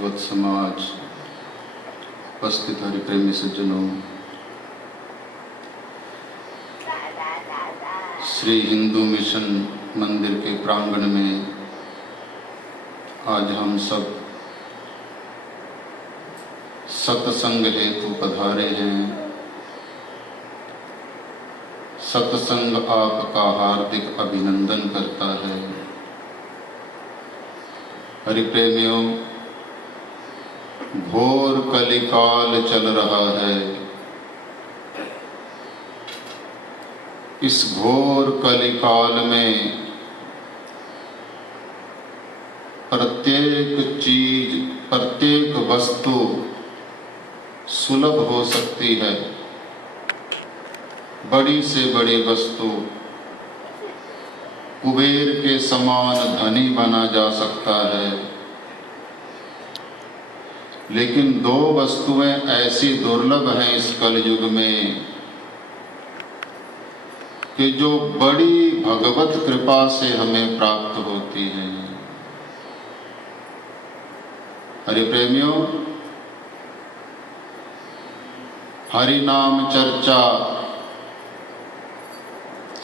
विद्वत समाज, उपस्थित हरि प्रेमी सज्जनों, श्री हिंदू मिशन मंदिर के प्रांगण में आज हम सब सत्संग हेतु पधारे हैं। सत्संग आपका हार्दिक अभिनंदन करता है। हरि प्रेमियों, घोर कलिकाल चल रहा है। इस घोर कलिकाल में प्रत्येक चीज, प्रत्येक वस्तु सुलभ हो सकती है। बड़ी से बड़ी वस्तु कुबेर के समान धनी बना जा सकता है, लेकिन दो वस्तुएं ऐसी दुर्लभ हैं इस कलयुग में कि जो बड़ी भगवत कृपा से हमें प्राप्त होती हैं। हरि प्रेमियों, हरि नाम चर्चा,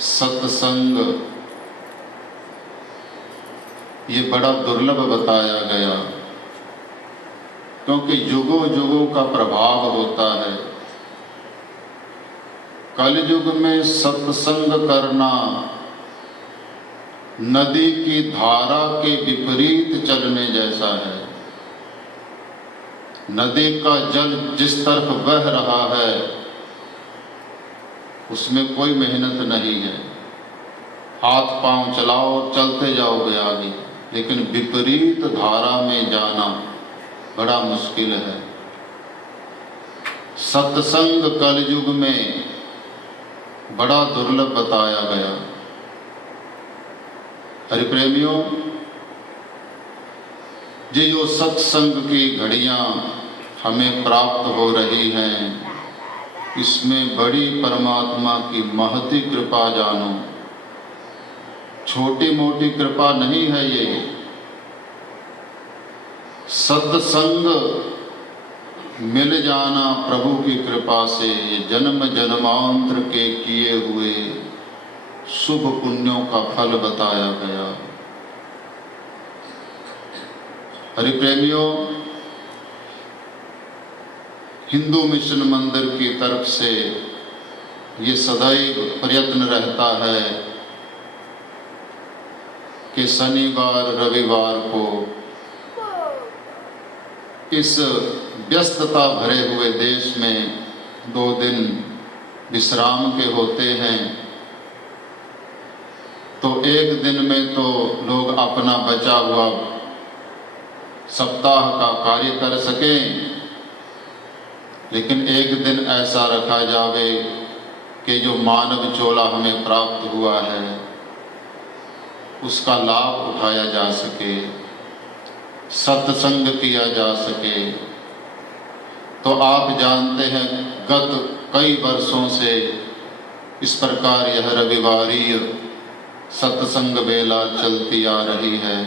सत्संग, ये बड़ा दुर्लभ बताया गया, क्योंकि युगों युगों का प्रभाव होता है। कलयुग में सत्संग करना नदी की धारा के विपरीत चलने जैसा है। नदी का जल जिस तरफ बह रहा है उसमें कोई मेहनत नहीं है, हाथ पांव चलाओ और चलते जाओगे आगे, लेकिन विपरीत धारा में जाना बड़ा मुश्किल है। सत्संग कलयुग में बड़ा दुर्लभ बताया गया। हरि प्रेमियों, ये जो सत्संग की घड़ियां हमें प्राप्त हो रही हैं, इसमें बड़ी परमात्मा की महती कृपा जानो। छोटी मोटी कृपा नहीं है ये। सत्संग मिल जाना प्रभु की कृपा से ये जन्म जन्मांतर के किए हुए शुभ पुण्यों का फल बताया गया। हरि प्रेमियों, हिंदू मिशन मंदिर की तरफ से ये सदैव प्रयत्न रहता है कि शनिवार रविवार को इस व्यस्तता भरे हुए देश में 2 दिन विश्राम के होते हैं, तो एक दिन में तो लोग अपना बचा हुआ सप्ताह का कार्य कर सकें, लेकिन एक दिन ऐसा रखा जावे कि जो मानव चोला हमें प्राप्त हुआ है उसका लाभ उठाया जा सके, सत्संग किया जा सके। तो आप जानते हैं गत कई वर्षों से इस प्रकार यह रविवारी सत्संग बेला चलती आ रही है।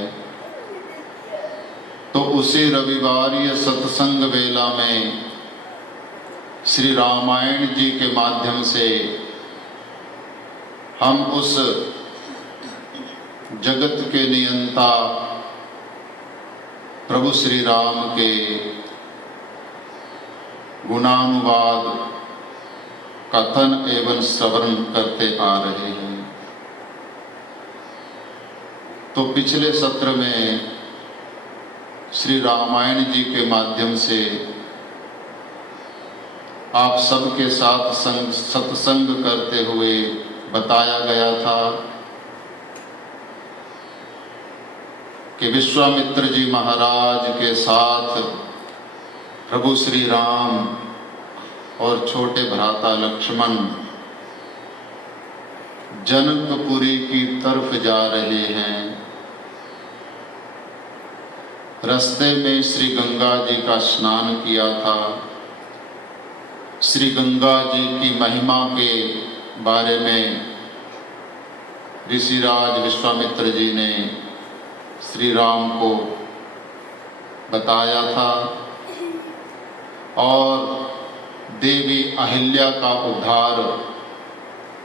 तो उसी रविवारी सत्संग बेला में श्री रामायण जी के माध्यम से हम उस जगत के नियंता प्रभु श्री राम के गुणानुवाद कथन एवं श्रवण करते आ रहे हैं। तो पिछले सत्र में श्री रामायण जी के माध्यम से आप सबके साथ सत्संग करते हुए बताया गया था कि विश्वामित्र जी महाराज के साथ प्रभु श्री राम और छोटे भ्राता लक्ष्मण जनकपुरी की तरफ जा रहे हैं। रास्ते में श्री गंगा जी का स्नान किया था। श्री गंगा जी की महिमा के बारे में ऋषिराज विश्वामित्र जी ने श्री राम को बताया था और देवी अहिल्या का उद्धार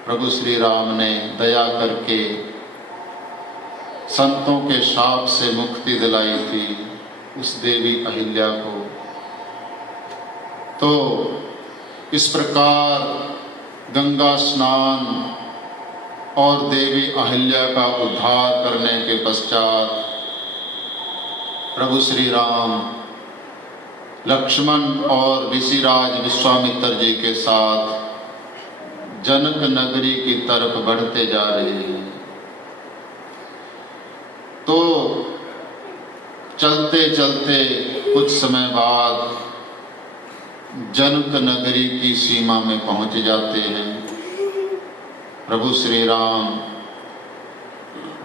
प्रभु श्री राम ने दया करके संतों के शाप से मुक्ति दिलाई थी उस देवी अहिल्या को। तो इस प्रकार गंगा स्नान और देवी अहिल्या का उद्धार करने के पश्चात प्रभु श्री राम लक्ष्मण और ऋषिराज विश्वामित्र जी के साथ जनक नगरी की तरफ बढ़ते जा रहे हैं। तो चलते चलते कुछ समय बाद जनक नगरी की सीमा में पहुंच जाते हैं। प्रभु श्री राम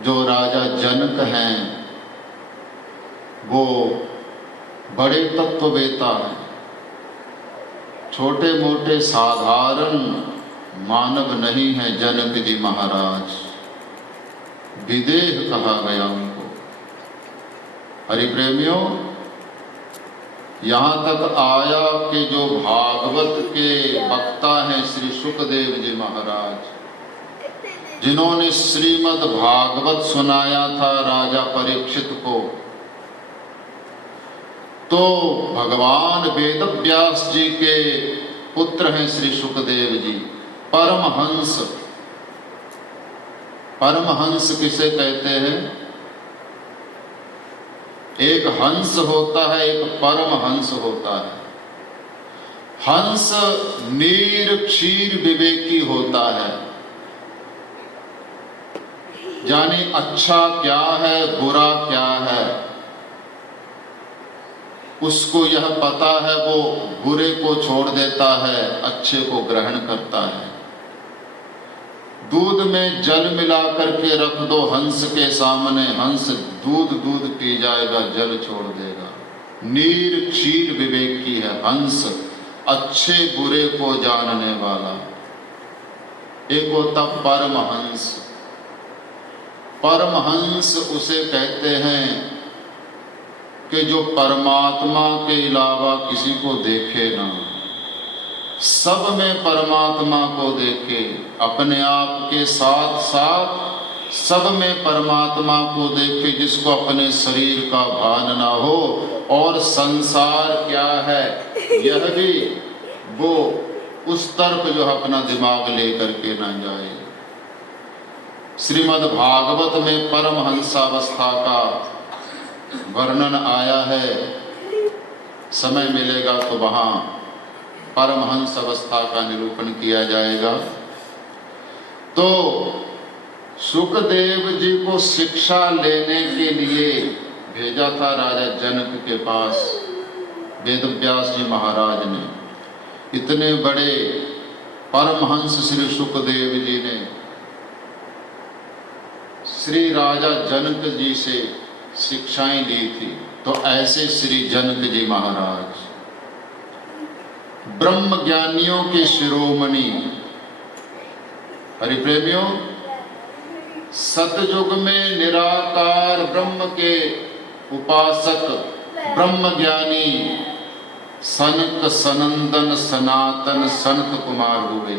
जो राजा जनक हैं वो बड़े तत्ववेता हैं, छोटे मोटे साधारण मानव नहीं हैं। जनक जी महाराज विदेह कहा गया उनको। हरिप्रेमियों, यहाँ तक आया कि जो भागवत के वक्ता हैं श्री सुखदेव जी महाराज, जिन्होंने श्रीमद् भागवत सुनाया था राजा परीक्षित को, तो भगवान वेदव्यास जी के पुत्र हैं श्री सुखदेव जी। परमहंस, परमहंस किसे कहते हैं? एक हंस होता है, एक परमहंस होता है। हंस नीर क्षीर विवेकी होता है, यानी अच्छा क्या है बुरा क्या है उसको यह पता है, वो बुरे को छोड़ देता है, अच्छे को ग्रहण करता है। दूध में जल मिला करके रख दो हंस के सामने, हंस दूध पी जाएगा, जल छोड़ देगा। नीर क्षीर विवेकी है हंस, अच्छे बुरे को जानने वाला। एक होता परमहंस। परमहंस उसे कहते हैं कि जो परमात्मा के अलावा किसी को देखे ना, सब में परमात्मा को देखे, अपने आप के साथ साथ सब में परमात्मा को देखे, जिसको अपने शरीर का भान ना हो और संसार क्या है यह भी वो उस तरफ जो अपना दिमाग लेकर के ना जाए। श्रीमद् भागवत में परमहंसावस्था का वर्णन आया है, समय मिलेगा तो वहाँ परमहंस अवस्था का निरूपण किया जाएगा। तो सुखदेव जी को शिक्षा लेने के लिए भेजा था राजा जनक के पास वेदव्यास जी महाराज ने। इतने बड़े परमहंस श्री सुखदेव जी ने श्री राजा जनक जी से शिक्षाएं ली थी। तो ऐसे श्री जनक जी महाराज ब्रह्म ज्ञानियों के शिरोमणि। हरिप्रेमियों, सतयुग में निराकार ब्रह्म के उपासक ब्रह्म ज्ञानी सनक सनंदन सनातन सनत कुमार हुए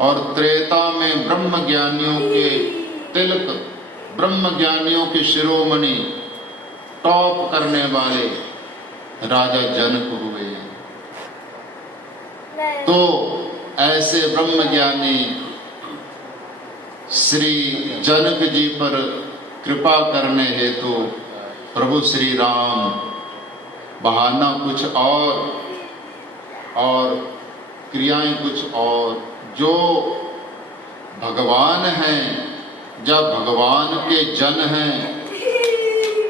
और त्रेता में ब्रह्म ज्ञानियों के तिलक, ब्रह्म ज्ञानियों के शिरोमणि, टॉप करने वाले राजा जनक हुए। तो ऐसे ब्रह्म ज्ञानी श्री जनक जी पर कृपा करने हेतु प्रभु श्री राम बहाना कुछ और क्रियाएं कुछ और, जो भगवान हैं जब भगवान के जन हैं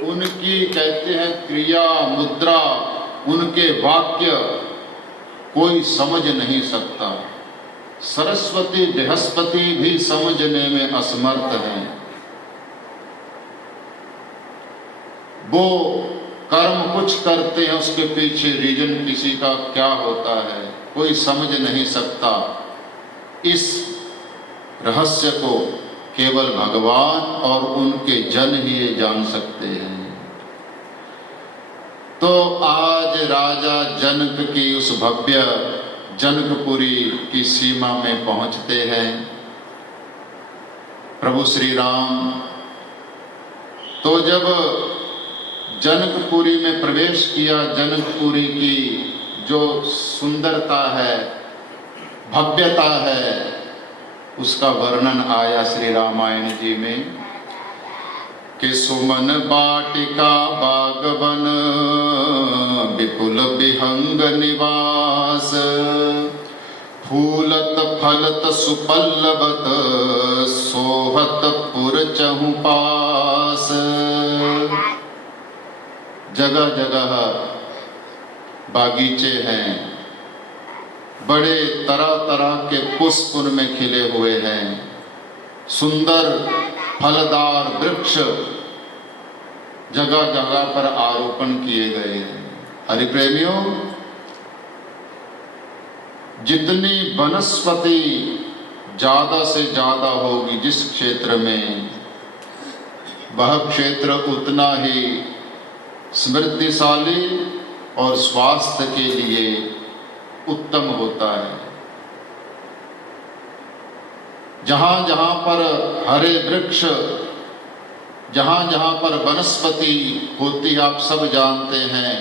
उनकी कहते हैं क्रिया मुद्रा, उनके वाक्य कोई समझ नहीं सकता। सरस्वती बृहस्पति भी समझने में असमर्थ हैं। वो कर्म कुछ करते हैं, उसके पीछे रीजन किसी का क्या होता है कोई समझ नहीं सकता। इस रहस्य को केवल भगवान और उनके जन ही जान सकते हैं। तो आज राजा जनक की उस भव्य जनकपुरी की सीमा में पहुंचते हैं प्रभु श्री राम। तो जब जनकपुरी में प्रवेश किया, जनकपुरी की जो सुंदरता है, भव्यता है, उसका वर्णन आया श्री रामायण जी में कि सुमन बाटिका बागवन विपुल विहंग निवास, फूलत फलत सुपल्लवत सोहत पुर चहु पास। जगह जगह बागीचे हैं, बड़े तरह तरह के पुष्प उनमें खिले हुए हैं, सुंदर फलदार वृक्ष जगह जगह पर आरोपण किए गए हैं। हरि प्रेमियों, जितनी वनस्पति ज्यादा से ज्यादा होगी जिस क्षेत्र में, वह क्षेत्र उतना ही समृद्धिशाली और स्वास्थ्य के लिए उत्तम होता है। जहां जहां पर हरे वृक्ष, जहां जहां पर वनस्पति होती है, आप सब जानते हैं,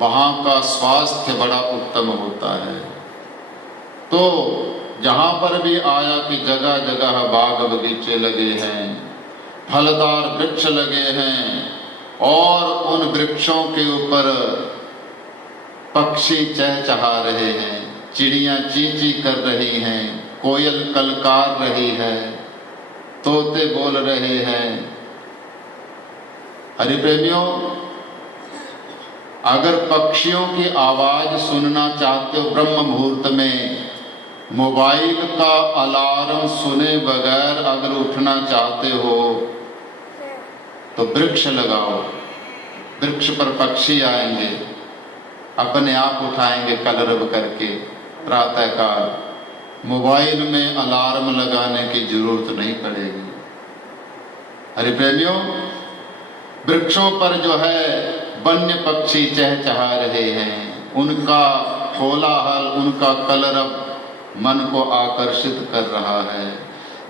वहां का स्वास्थ्य बड़ा उत्तम होता है। तो जहां पर भी आया कि जगह जगह बाग बगीचे लगे हैं, फलदार वृक्ष लगे हैं, और उन वृक्षों के ऊपर पक्षी चहचहा रहे हैं, चिड़ियां ची ची कर रही हैं, कोयल कलकार रही है, तोते बोल रहे हैं। हरि प्रेमियों, अगर पक्षियों की आवाज सुनना चाहते हो ब्रह्म मुहूर्त में, मोबाइल का अलार्म सुने बगैर अगर उठना चाहते हो तो वृक्ष लगाओ, वृक्ष पर पक्षी आएंगे, अपने आप उठाएंगे कलरव करके प्रातःकाल। मोबाइल में अलार्म लगाने की जरूरत नहीं पड़ेगी। हरि प्रेमियों, वृक्षों पर जो है वन्य पक्षी चहचहा रहे हैं, उनका कोलाहल, उनका कलरव मन को आकर्षित कर रहा है।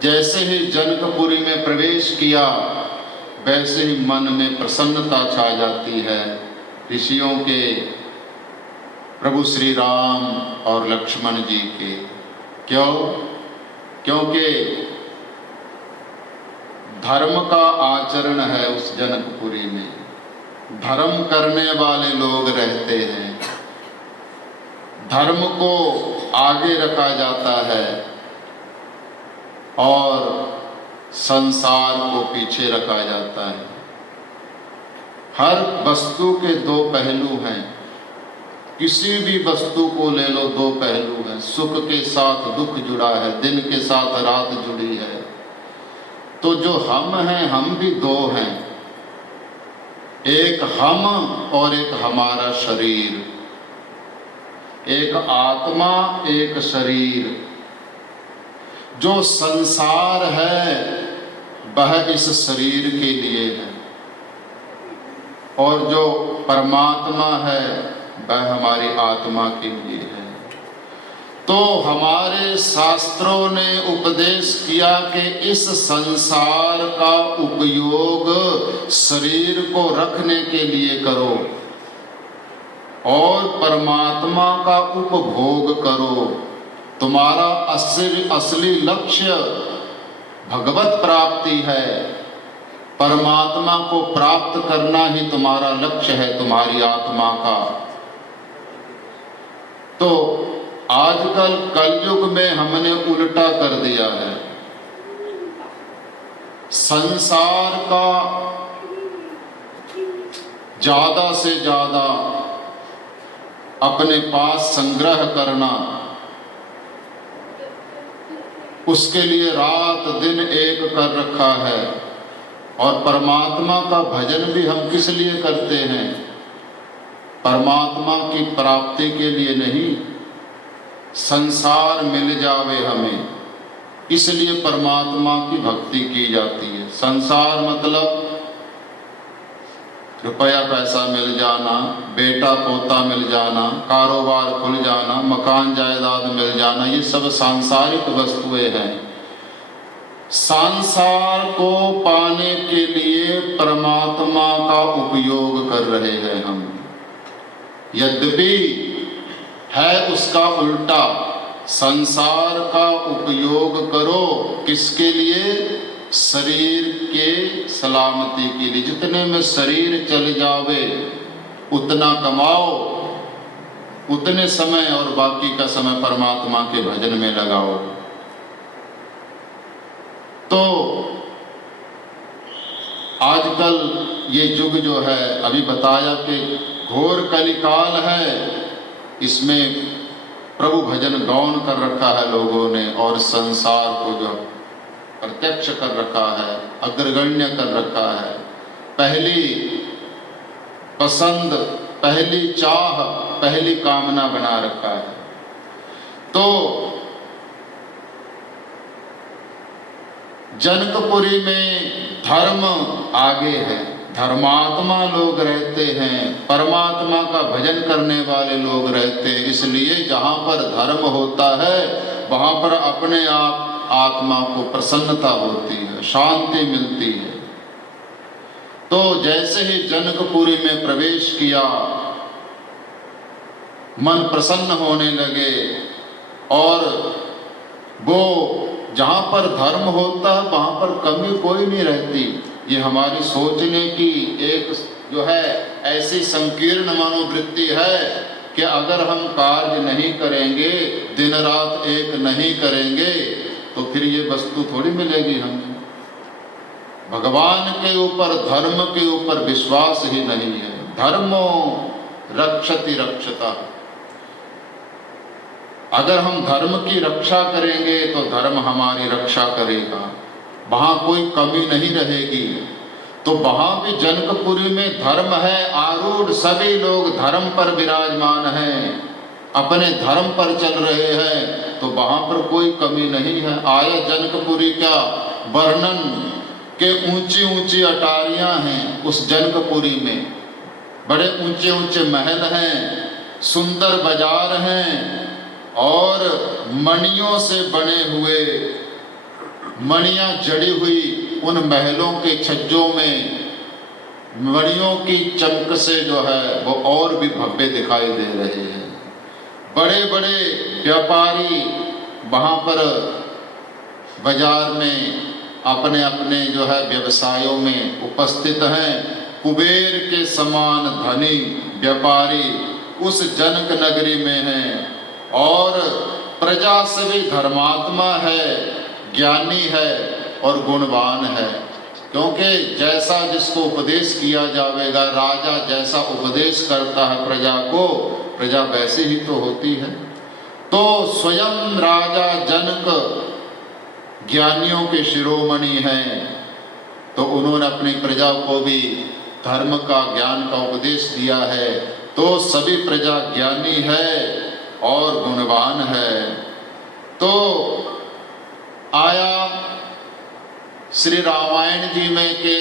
जैसे ही जनकपुरी में प्रवेश किया, वैसे ही मन में प्रसन्नता छा जाती है ऋषियों के, प्रभु श्री राम और लक्ष्मण जी के। क्यों? क्योंकि धर्म का आचरण है उस जनकपुरी में, धर्म करने वाले लोग रहते हैं, धर्म को आगे रखा जाता है और संसार को पीछे रखा जाता है। हर वस्तु के दो पहलू हैं, किसी भी वस्तु को ले लो, दो पहलू हैं। सुख के साथ दुख जुड़ा है, दिन के साथ रात जुड़ी है। तो जो हम हैं, हम भी दो हैं, एक हम और एक हमारा शरीर, एक आत्मा एक शरीर। जो संसार है वह इस शरीर के लिए है, और जो परमात्मा है वह हमारी आत्मा के लिए है। तो हमारे शास्त्रों ने उपदेश किया कि इस संसार का उपयोग शरीर को रखने के लिए करो और परमात्मा का उपभोग करो। तुम्हारा असली लक्ष्य भगवत प्राप्ति है, परमात्मा को प्राप्त करना ही तुम्हारा लक्ष्य है, तुम्हारी आत्मा का। तो आजकल कलयुग में हमने उल्टा कर दिया है, संसार का ज्यादा से ज्यादा अपने पास संग्रह करना, उसके लिए रात दिन एक कर रखा है। और परमात्मा का भजन भी हम किस लिए करते हैं? परमात्मा की प्राप्ति के लिए नहीं, संसार मिल जावे हमें, इसलिए परमात्मा की भक्ति की जाती है। संसार मतलब रुपया पैसा मिल जाना, बेटा पोता मिल जाना, कारोबार खुल जाना, मकान जायदाद मिल जाना, ये सब सांसारिक वस्तुएं हैं। संसार को पाने के लिए परमात्मा का उपयोग कर रहे हैं हम। यद्यपि है उसका उल्टा, संसार का उपयोग करो किसके लिए? शरीर के सलामती के लिए। जितने में शरीर चल जावे उतना कमाओ, उतने समय और बाकी का समय परमात्मा के भजन में लगाओ। तो आजकल ये युग जो है, अभी बताया कि घोर कलिकाल है, इसमें प्रभु भजन गौण कर रखा है लोगों ने, और संसार को जो प्रत्यक्ष कर रखा है, अग्रगण्य कर रखा है। पहली पसंद, पहली चाह, पहली कामना बना रखा है। तो जनकपुरी में धर्म आगे है, धर्मात्मा लोग रहते हैं, परमात्मा का भजन करने वाले लोग रहते हैं। इसलिए जहाँ पर धर्म होता है वहाँ पर अपने आप आत्मा को प्रसन्नता होती है, शांति मिलती है। तो जैसे ही जनकपुरी में प्रवेश किया, मन प्रसन्न होने लगे, और वो जहाँ पर धर्म होता है वहाँ पर कमी कोई नहीं रहती। ये हमारी सोचने की एक जो है ऐसी संकीर्ण मनोवृत्ति है कि अगर हम कार्य नहीं करेंगे, दिन रात एक नहीं करेंगे, तो फिर ये वस्तु थोड़ी मिलेगी हमें। भगवान के ऊपर, धर्म के ऊपर विश्वास ही नहीं है। धर्मो रक्षति रक्षता। अगर हम धर्म की रक्षा करेंगे तो धर्म हमारी रक्षा करेगा, वहां कोई कमी नहीं रहेगी। तो वहां भी जनकपुरी में धर्म है आरूढ़, सभी लोग धर्म पर विराजमान हैं, अपने धर्म पर चल रहे हैं, तो वहां पर कोई कमी नहीं है। आया जनकपुरी का वर्णन के ऊंची ऊंची अटारियां हैं उस जनकपुरी में, बड़े ऊंचे ऊंचे महल हैं, सुंदर बाजार हैं, और मणियों से बने हुए, मणियां जड़ी हुई उन महलों के छज्जों में मणियों की चमक से जो है वो और भी भव्य दिखाई दे रहे हैं। बड़े बड़े व्यापारी वहाँ पर बाजार में अपने अपने जो है व्यवसायों में उपस्थित हैं। कुबेर के समान धनी व्यापारी उस जनक नगरी में हैं, और प्रजा से भी धर्मात्मा है, ज्ञानी है और गुणवान है। क्योंकि जैसा जिसको उपदेश किया जाएगा, राजा जैसा उपदेश करता है प्रजा को, प्रजा वैसे ही तो होती है। तो स्वयं राजा जनक ज्ञानियों के शिरोमणि हैं, तो उन्होंने अपनी प्रजा को भी धर्म का, ज्ञान का उपदेश दिया है। तो सभी प्रजा ज्ञानी है और गुणवान है। तो आया श्री रामायण जी में कि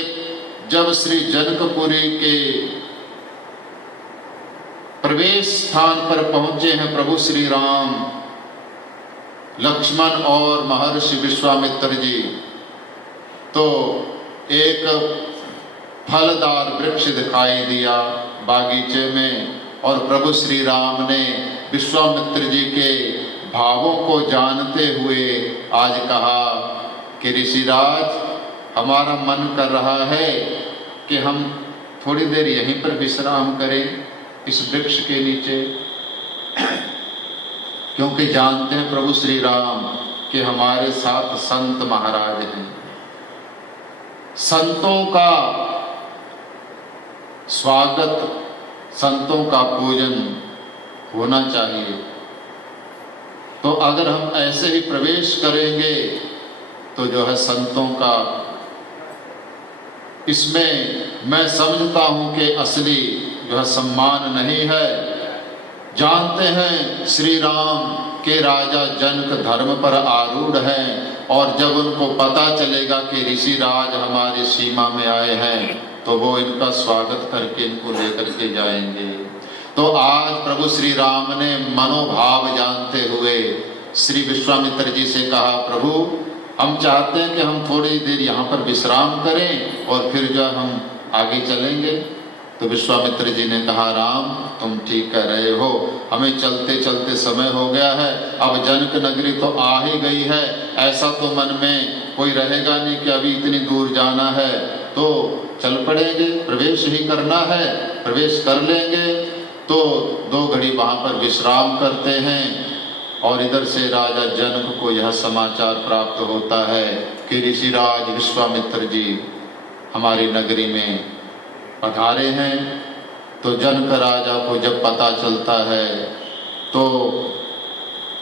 जब श्री जनकपुरी के प्रवेश स्थान पर पहुंचे हैं प्रभु श्री राम, लक्ष्मण और महर्षि विश्वामित्र जी, तो एक फलदार वृक्ष दिखाई दिया बागीचे में, और प्रभु श्री राम ने विश्वामित्र जी के भावों को जानते हुए आज कहा कि ऋषिराज, हमारा मन कर रहा है कि हम थोड़ी देर यहीं पर विश्राम करें इस वृक्ष के नीचे, क्योंकि जानते हैं प्रभु श्री राम कि हमारे साथ संत महाराज हैं। संतों का स्वागत, संतों का पूजन होना चाहिए। तो अगर हम ऐसे ही प्रवेश करेंगे तो जो है संतों का, इसमें मैं समझता हूं कि असली जो है सम्मान नहीं है। जानते हैं श्री राम के राजा जनक धर्म पर आरूढ़ हैं, और जब उनको पता चलेगा कि ऋषिराज हमारी सीमा में आए हैं तो वो इनका स्वागत करके इनको लेकर के जाएंगे। तो आज प्रभु श्री राम ने मनोभाव जानते हुए श्री विश्वामित्र जी से कहा, प्रभु हम चाहते हैं कि हम थोड़ी देर यहाँ पर विश्राम करें और फिर जो हम आगे चलेंगे। तो विश्वामित्र जी ने कहा, राम तुम ठीक कह रहे हो, हमें चलते चलते समय हो गया है, अब जनक नगरी तो आ ही गई है, ऐसा तो मन में कोई रहेगा नहीं कि अभी इतनी दूर जाना है, तो चल पड़ेंगे, प्रवेश ही करना है, प्रवेश कर लेंगे। तो 2 घड़ी वहाँ पर विश्राम करते हैं और इधर से राजा जनक को यह समाचार प्राप्त होता है कि ऋषिराज विश्वामित्र जी हमारी नगरी में पधारे हैं। तो जनक राजा को जब पता चलता है तो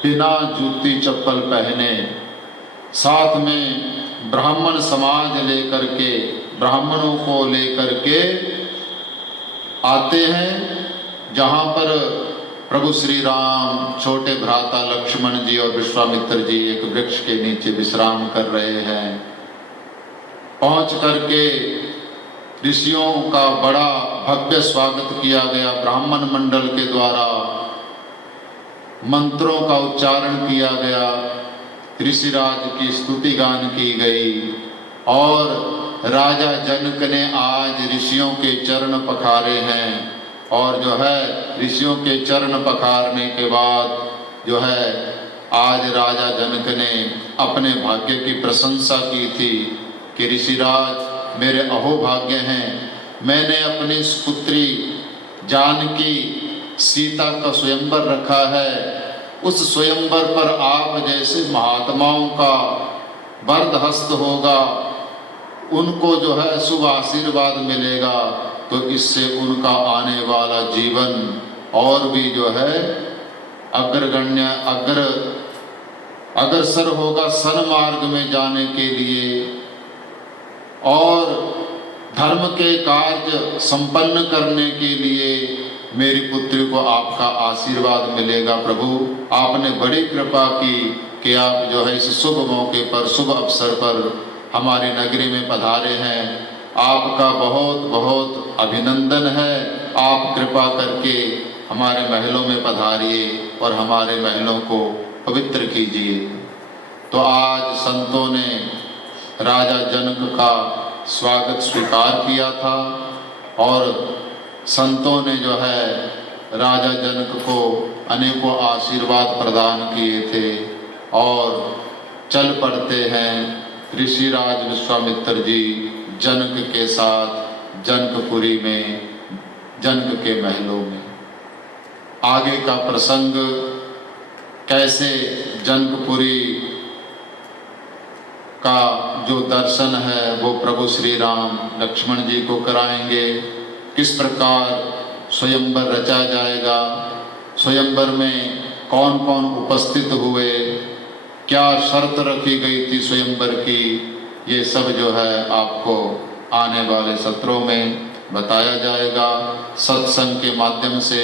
बिना जूती चप्पल पहने साथ में ब्राह्मण समाज लेकर के, ब्राह्मणों को लेकर के आते हैं, जहाँ पर प्रभु श्री राम, छोटे भ्राता लक्ष्मण जी और विश्वामित्र जी एक वृक्ष के नीचे विश्राम कर रहे हैं। पहुंच करके ऋषियों का बड़ा भव्य स्वागत किया गया, ब्राह्मण मंडल के द्वारा मंत्रों का उच्चारण किया गया, ऋषिराज की स्तुति गान की गई और राजा जनक ने आज ऋषियों के चरण पखारे हैं। और जो है ऋषियों के चरण पखारने के बाद जो है आज राजा जनक ने अपने भाग्य की प्रशंसा की थी कि ऋषिराज मेरे अहोभाग्य हैं, मैंने अपनी पुत्री जानकी सीता का स्वयंवर रखा है, उस स्वयंवर पर आप जैसे महात्माओं का वरदहस्त होगा, उनको जो है शुभ आशीर्वाद मिलेगा, तो इससे उनका आने वाला जीवन और भी जो है अग्रगण्य अग्रसर होगा सन्मार्ग में जाने के लिए, और धर्म के कार्य संपन्न करने के लिए मेरी पुत्री को आपका आशीर्वाद मिलेगा। प्रभु आपने बड़ी कृपा की कि आप जो है इस शुभ मौके पर, शुभ अवसर पर हमारी नगरी में पधारे हैं। आपका बहुत बहुत अभिनंदन है। आप कृपा करके हमारे महलों में पधारिए और हमारे महलों को पवित्र कीजिए। तो आज संतों ने राजा जनक का स्वागत स्वीकार किया था और संतों ने जो है राजा जनक को अनेकों आशीर्वाद प्रदान किए थे। और चल पड़ते हैं ऋषिराज विश्वामित्र जी जनक के साथ जनकपुरी में, जनक के महलों में। आगे का प्रसंग कैसे जनकपुरी का जो दर्शन है वो प्रभु श्री राम लक्ष्मण जी को कराएंगे, किस प्रकार स्वयंवर रचा जाएगा, स्वयंवर में कौन कौन उपस्थित हुए, क्या शर्त रखी गई थी स्वयंवर की, ये सब जो है आपको आने वाले सत्रों में बताया जाएगा। सत्संग के माध्यम से